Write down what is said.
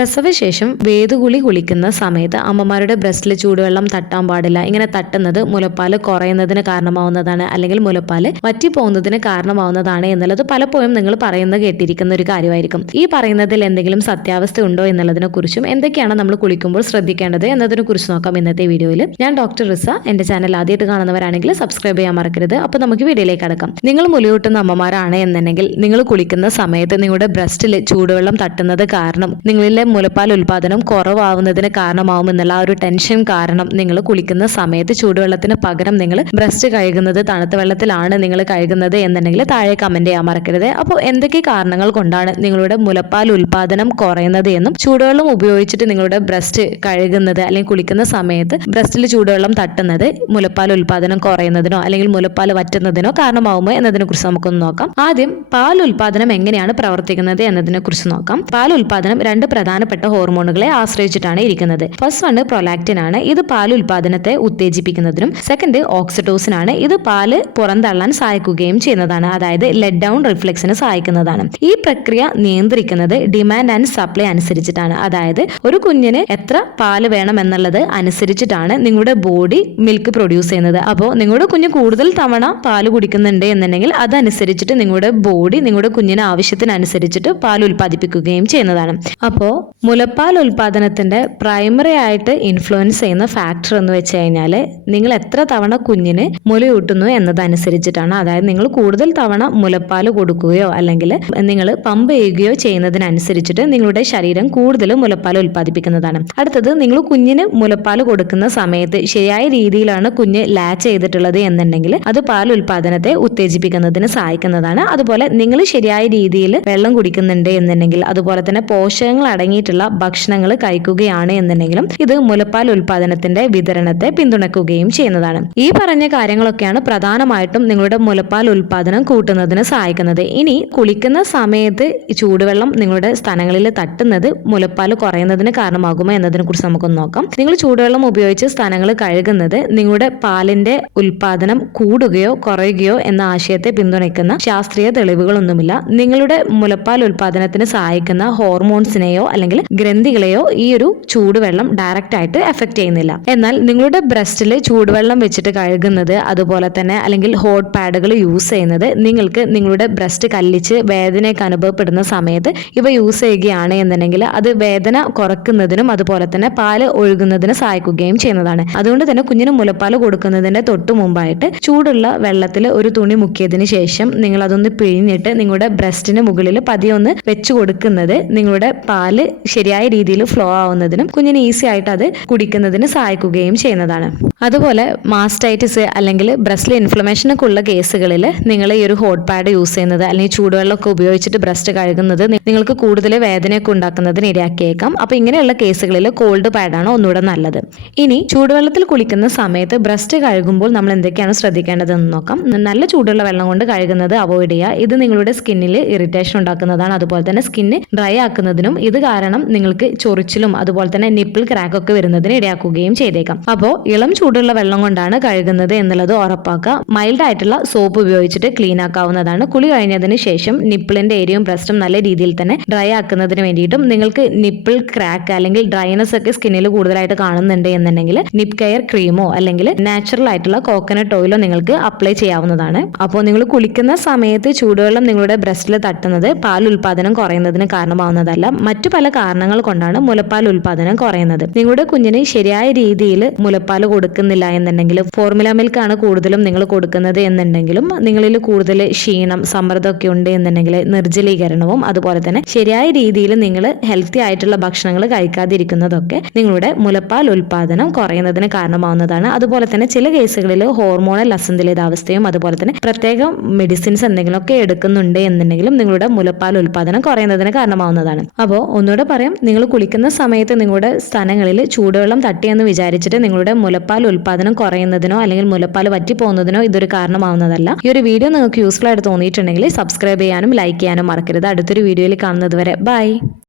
പ്രസവശേഷം വേദുകുളി കുളിക്കുന്ന സമയത്ത് അമ്മമാരുടെ ബ്രസ്റ്റിൽ ചൂടുവെള്ളം തട്ടാൻ പാടില്ല. ഇങ്ങനെ തട്ടുന്നത് മുലപ്പാൽ കുറയുന്നതിന് കാരണമാവുന്നതാണ് അല്ലെങ്കിൽ മുലപ്പാൽ വറ്റിപ്പോകുന്നതിന് കാരണമാവുന്നതാണ് എന്നുള്ളത് പലപ്പോഴും നിങ്ങൾ പറയുന്നത് കേട്ടിരിക്കുന്ന ഒരു കാര്യമായിരിക്കും. ഈ പറയുന്നതിൽ എന്തെങ്കിലും സത്യാവസ്ഥ ഉണ്ടോ എന്നുള്ളതിനെ കുറിച്ചും എന്തൊക്കെയാണ് നമ്മൾ കുളിക്കുമ്പോൾ ശ്രദ്ധിക്കേണ്ടത് എന്നതിനെ കുറിച്ച് നോക്കാം ഇന്നത്തെ വീഡിയോയിൽ ഞാൻ ഡോക്ടർ റിസ എന്റെ ചാനൽ ആദ്യമായിട്ട് കാണുന്നവരാണെങ്കിൽ സബ്സ്ക്രൈബ് ചെയ്യാൻ മറക്കരുത്. അപ്പോൾ നമുക്ക് വീഡിയോയിലേക്ക് അടക്കാം നിങ്ങൾ മുലയൂട്ടുന്ന അമ്മമാരാണ് എന്നുണ്ടെങ്കിൽ നിങ്ങൾ കുളിക്കുന്ന സമയത്ത് നിങ്ങളുടെ ബ്രസ്റ്റിൽ ചൂടുവെള്ളം തട്ടുന്നത് കാരണം നിങ്ങളിലെ മുലപ്പാൽ ഉൽപാദനം കുറവാവുന്നതിന് കാരണമാവുമെന്നുള്ള ആ ഒരു ടെൻഷൻ കാരണം നിങ്ങൾ കുളിക്കുന്ന സമയത്ത് ചൂടുവെള്ളത്തിന് പകരം നിങ്ങൾ ബ്രസ്റ്റ് കഴുകുന്നത് തണുത്ത വെള്ളത്തിലാണ് നിങ്ങൾ കഴുകുന്നത് എന്നുണ്ടെങ്കിൽ താഴെ കമന്റ് ചെയ്യാൻ മറക്കരുത്. അപ്പോൾ എന്തൊക്കെ കാരണങ്ങൾ കൊണ്ടാണ് നിങ്ങളുടെ മുലപ്പാൽ ഉൽപാദനം കുറയുന്നത് എന്നും ചൂടുവെള്ളം ഉപയോഗിച്ചിട്ട് നിങ്ങളുടെ ബ്രസ്റ്റ് കഴുകുന്നത് അല്ലെങ്കിൽ കുളിക്കുന്ന സമയത്ത് ബ്രസ്റ്റിൽ ചൂടുവെള്ളം തട്ടുന്നത് മുലപ്പാൽ ഉൽപാദനം കുറയുന്നതിനോ അല്ലെങ്കിൽ മുലപ്പാൽ വറ്റുന്നതിനോ കാരണമാവുമോ എന്നതിനെ കുറിച്ച് നമുക്കൊന്ന് നോക്കാം. ആദ്യം പാൽ ഉൽപാദനം എങ്ങനെയാണ് പ്രവർത്തിക്കുന്നത് എന്നതിനെ കുറിച്ച് നോക്കാം. പാൽ ഉൽപാദനം രണ്ട് പ്രധാനപ്പെട്ട ഹോർമോണുകളെ ആശ്രയിച്ചിട്ടാണ് ഇരിക്കുന്നത്. ഫസ്റ്റ് വണ് പ്രൊലാക്റ്റിൻ ആണ്. ഇത് പാൽ ഉൽപാദനത്തെ ഉത്തേജിപ്പിക്കുന്നതിനും സെക്കൻഡ് ഓക്സിറ്റോസിൻ ആണ് ഇത് പാൽ പുറന്തള്ളാൻ സഹായിക്കുകയും ചെയ്യുന്നതാണ്. അതായത് ലെഡ് ഡൗൺ റിഫ്ലക്സിന് സഹായിക്കുന്നതാണ്. ഈ പ്രക്രിയ നിയന്ത്രിക്കുന്നത് ഡിമാൻഡ് ആൻഡ് സപ്ലൈ അനുസരിച്ചിട്ടാണ്. അതായത് ഒരു കുഞ്ഞിന് എത്ര പാൽ വേണം എന്നുള്ളത് അനുസരിച്ചിട്ടാണ് നിങ്ങളുടെ ബോഡി മിൽക്ക് പ്രൊഡ്യൂസ് ചെയ്യുന്നത്. അപ്പോൾ നിങ്ങളുടെ കുഞ്ഞ് കൂടുതൽ തവണ പാൽ കുടിക്കുന്നുണ്ട് എന്നുണ്ടെങ്കിൽ അതനുസരിച്ചിട്ട് നിങ്ങളുടെ ബോഡി നിങ്ങളുടെ കുഞ്ഞിന് ആവശ്യത്തിനനുസരിച്ചിട്ട് പാൽ ഉൽപ്പാദിപ്പിക്കുകയും ചെയ്യുന്നതാണ്. അപ്പോൾ não മുലപ്പാൽ ഉൽപ്പാദനത്തിന്റെ പ്രൈമറി ആയിട്ട് ഇൻഫ്ലുവൻസ് ചെയ്യുന്ന ഫാക്ടർ എന്ന് വെച്ച് കഴിഞ്ഞാൽ നിങ്ങൾ എത്ര തവണ കുഞ്ഞിന് മുലയൂട്ടുന്നു എന്നതനുസരിച്ചിട്ടാണ്. അതായത് നിങ്ങൾ കൂടുതൽ തവണ മുലപ്പാൽ കൊടുക്കുകയോ അല്ലെങ്കിൽ നിങ്ങൾ പമ്പ് ചെയ്യുകയോ ചെയ്യുന്നതിനനുസരിച്ചിട്ട് നിങ്ങളുടെ ശരീരം കൂടുതൽ മുലപ്പാൽ ഉൽപ്പാദിപ്പിക്കുന്നതാണ്. അടുത്തത് നിങ്ങൾ കുഞ്ഞിന് മുലപ്പാൽ കൊടുക്കുന്ന സമയത്ത് ശരിയായ രീതിയിലാണ് കുഞ്ഞ് ലാച്ച് ചെയ്തിട്ടുള്ളത് എന്നുണ്ടെങ്കിൽ അത് പാൽ ഉൽപാദനത്തെ ഉത്തേജിപ്പിക്കുന്നതിന് സഹായിക്കുന്നതാണ്. അതുപോലെ നിങ്ങൾ ശരിയായ രീതിയിൽ വെള്ളം കുടിക്കുന്നുണ്ട് എന്നുണ്ടെങ്കിൽ അതുപോലെ തന്നെ പോഷകങ്ങൾ അടങ്ങിയിട്ടുള്ള ഭക്ഷണങ്ങൾ കഴിക്കുകയാണ് എന്നുണ്ടെങ്കിലും ഇത് മുലപ്പാൽ ഉൽപാദനത്തിന്റെ വിതരണത്തെ പിന്തുണക്കുകയും ചെയ്യുന്നതാണ്. ഈ പറഞ്ഞ കാര്യങ്ങളൊക്കെയാണ് പ്രധാനമായിട്ടും നിങ്ങളുടെ മുലപ്പാൽ ഉൽപാദനം കൂട്ടുന്നതിന് സഹായിക്കുന്നത്. ഇനി കുളിക്കുന്ന സമയത്ത് ചൂടുവെള്ളം നിങ്ങളുടെ സ്ഥലങ്ങളിൽ തട്ടുന്നത് മുലപ്പാൽ കുറയുന്നതിന് കാരണമാകുമോ എന്നതിനെ കുറിച്ച് നമുക്കൊന്ന് നോക്കാം. നിങ്ങൾ ചൂടുവെള്ളം ഉപയോഗിച്ച് സ്ഥലങ്ങൾ കഴുകുന്നത് നിങ്ങളുടെ പാലിന്റെ ഉൽപാദനം കൂടുകയോ കുറയുകയോ എന്ന ആശയത്തെ പിന്തുണയ്ക്കുന്ന ശാസ്ത്രീയ തെളിവുകളൊന്നുമില്ല. നിങ്ങളുടെ മുലപ്പാൽ ഉൽപാദനത്തിന് സഹായിക്കുന്ന ഹോർമോൺസിനെയോ അല്ലെങ്കിൽ ഗ്രന്ഥികളെയോ ഈ ഒരു ചൂടുവെള്ളം ഡയറക്റ്റ് ആയിട്ട് എഫക്ട് ചെയ്യുന്നില്ല. എന്നാൽ നിങ്ങളുടെ ബ്രസ്റ്റിൽ ചൂടുവെള്ളം വെച്ചിട്ട് കഴുകുന്നത് അതുപോലെ തന്നെ അല്ലെങ്കിൽ ഹോട്ട് പാഡുകൾ യൂസ് ചെയ്യുന്നത് നിങ്ങൾക്ക് നിങ്ങളുടെ ബ്രസ്റ്റ് കല്ലിച്ച് വേദനയൊക്കെ അനുഭവപ്പെടുന്ന സമയത്ത് ഇവ യൂസ് ചെയ്യുകയാണ് എന്നുണ്ടെങ്കിൽ അത് വേദന കുറക്കുന്നതിനും അതുപോലെ തന്നെ പാൽ ഒഴുകുന്നതിന് സഹായിക്കുകയും ചെയ്യുന്നതാണ്. അതുകൊണ്ട് തന്നെ കുഞ്ഞിന് മുലപ്പാൽ കൊടുക്കുന്നതിന്റെ തൊട്ട് മുമ്പായിട്ട് ചൂടുള്ള വെള്ളത്തിൽ ഒരു തുണി മുക്കിയതിന് ശേഷം നിങ്ങൾ അതൊന്ന് പിഴിഞ്ഞിട്ട് നിങ്ങളുടെ ബ്രസ്റ്റിന് മുകളിൽ പതിയൊന്ന് വെച്ചു കൊടുക്കുന്നത് നിങ്ങളുടെ പാൽ ശരിയായ രീതിയിൽ ഫ്ലോ ആവുന്നതിനും കുഞ്ഞിന് ഈസി ആയിട്ട് അത് കുടിക്കുന്നതിന് സഹായിക്കുകയും ചെയ്യുന്നതാണ്. അതുപോലെ മാസ്റ്റൈറ്റിസ് അല്ലെങ്കിൽ ബ്രസ്റ്റിൽ ഇൻഫ്ലമേഷനൊക്കെ ഉള്ള കേസുകളിൽ നിങ്ങൾ ഈ ഒരു ഹോട്ട് പാഡ് യൂസ് ചെയ്യുന്നത് അല്ലെങ്കിൽ ചൂടുവെള്ളമൊക്കെ ഉപയോഗിച്ചിട്ട് ബ്രസ്റ്റ് കഴുകുന്നത് നിങ്ങൾക്ക് കൂടുതൽ വേദനയൊക്കെ ഉണ്ടാക്കുന്നതിന് ഇടയാക്കിയേക്കാം അപ്പോൾ ഇങ്ങനെയുള്ള കേസുകളിൽ കോൾഡ് പാഡാണ് ഒന്നുകൂടെ നല്ലത്. ഇനി ചൂടുവെള്ളത്തിൽ കുളിക്കുന്ന സമയത്ത് ബ്രസ്റ്റ് കഴുകുമ്പോൾ നമ്മൾ എന്തൊക്കെയാണ് ശ്രദ്ധിക്കേണ്ടതെന്ന് നോക്കാം. നല്ല ചൂടുള്ള വെള്ളം കൊണ്ട് കഴുകുന്നത് അവോയ്ഡ് ചെയ്യുക. ഇത് നിങ്ങളുടെ സ്കിന്നിൽ ഇറിറ്റേഷൻ ഉണ്ടാക്കുന്നതാണ്. അതുപോലെ തന്നെ സ്കിന്ന് ഡ്രൈ ആക്കുന്നതിനും ഇത് കാരണം നിങ്ങൾക്ക് ചൊറിച്ചിലും അതുപോലെ തന്നെ നിപ്പിൾ ക്രാക്ക് ഒക്കെ വരുന്നതിന് ഇടയാക്കുകയും ചെയ്തേക്കാം. അപ്പോൾ ഇളം ചൂടുള്ള വെള്ളം കൊണ്ടാണ് കഴുകുന്നത് എന്നുള്ളത് ഉറപ്പാക്കുക. മൈൽഡ് ആയിട്ടുള്ള സോപ്പ് ഉപയോഗിച്ചിട്ട് ക്ലീൻ ആക്കാവുന്നതാണ്. കുളി കഴിഞ്ഞതിന് ശേഷം നിപ്പിളിന്റെ ഏരിയയും ബ്രസ്റ്റും നല്ല രീതിയിൽ തന്നെ ഡ്രൈ ആക്കുന്നതിന് വേണ്ടിയിട്ടും നിങ്ങൾക്ക് നിപ്പിൾ ക്രാക്ക് അല്ലെങ്കിൽ ഡ്രൈനസ് ഒക്കെ സ്കിന്നിൽ കൂടുതലായിട്ട് കാണുന്നുണ്ട് എന്നുണ്ടെങ്കിൽ നിപ്പ് കെയർ ക്രീമോ അല്ലെങ്കിൽ നാച്ചുറൽ ആയിട്ടുള്ള കോക്കനട്ട് ഓയിലോ നിങ്ങൾക്ക് അപ്ലൈ ചെയ്യാവുന്നതാണ്. അപ്പോൾ നിങ്ങൾ കുളിക്കുന്ന സമയത്ത് ചൂടുവെള്ളം നിങ്ങളുടെ ബ്രസ്റ്റിൽ തട്ടുന്നത് പാൽ ഉൽപാദനം കുറയുന്നതിന് കാരണമാവുന്നതല്ല. മറ്റു പല കാരണങ്ങൾ കൊണ്ടാണ് മുലപ്പാൽ ഉൽപാദനം കുറയുന്നത്. നിങ്ങളുടെ കുഞ്ഞിന് ശരിയായ രീതിയിൽ മുലപ്പാൽ കൊടുക്കുന്നില്ല എന്നുണ്ടെങ്കിൽ ഫോർമുല മിൽക്ക് ആണ് കൂടുതലും നിങ്ങൾ കൊടുക്കുന്നത് എന്നുണ്ടെങ്കിലും നിങ്ങളിൽ കൂടുതൽ ക്ഷീണം സമ്മർദ്ദമൊക്കെ ഉണ്ട് എന്നുണ്ടെങ്കിൽ നിർജലീകരണവും അതുപോലെ തന്നെ ശരിയായ രീതിയിൽ നിങ്ങൾ ഹെൽത്തി ആയിട്ടുള്ള ഭക്ഷണങ്ങൾ കഴിക്കാതിരിക്കുന്നതൊക്കെ നിങ്ങളുടെ മുലപ്പാൽ ഉൽപാദനം കുറയുന്നതിന് കാരണമാവുന്നതാണ്. അതുപോലെ തന്നെ ചില കേസുകളിൽ ഹോർമോണൽ അസന്തുലിതാവസ്ഥയും അതുപോലെ തന്നെ പ്രത്യേകം മെഡിസിൻസ് എന്തെങ്കിലുമൊക്കെ എടുക്കുന്നുണ്ട് എന്നുണ്ടെങ്കിലും നിങ്ങളുടെ മുലപ്പാൽ ഉൽപാദനം കുറയുന്നതിന് കാരണമാവുന്നതാണ്. അപ്പോൾ ഒന്നുകൂടെ പറയാം നിങ്ങൾ കുളിക്കുന്ന സമയത്ത് നിങ്ങളുടെ സ്ഥലങ്ങളിൽ ചൂടുവെള്ളം തട്ടിയെന്ന് വിചാരിച്ചിട്ട് നിങ്ങളുടെ മുലപ്പാൽ ഉൽപാദനം കുറയുന്നതിനോ അല്ലെങ്കിൽ മുലപ്പാൽ വറ്റിപ്പോകുന്നതിനോ ഇതൊരു കാരണമാവുന്നതല്ല. ഈ ഒരു വീഡിയോ നിങ്ങൾക്ക് യൂസ്ഫുൾ ആയിട്ട് തോന്നിയിട്ടുണ്ടെങ്കിൽ സബ്സ്ക്രൈബ് ചെയ്യാനും ലൈക്ക് ചെയ്യാനും മറക്കരുത്. അടുത്തൊരു വീഡിയോയിൽ കാണുന്നത് വരെ ബൈ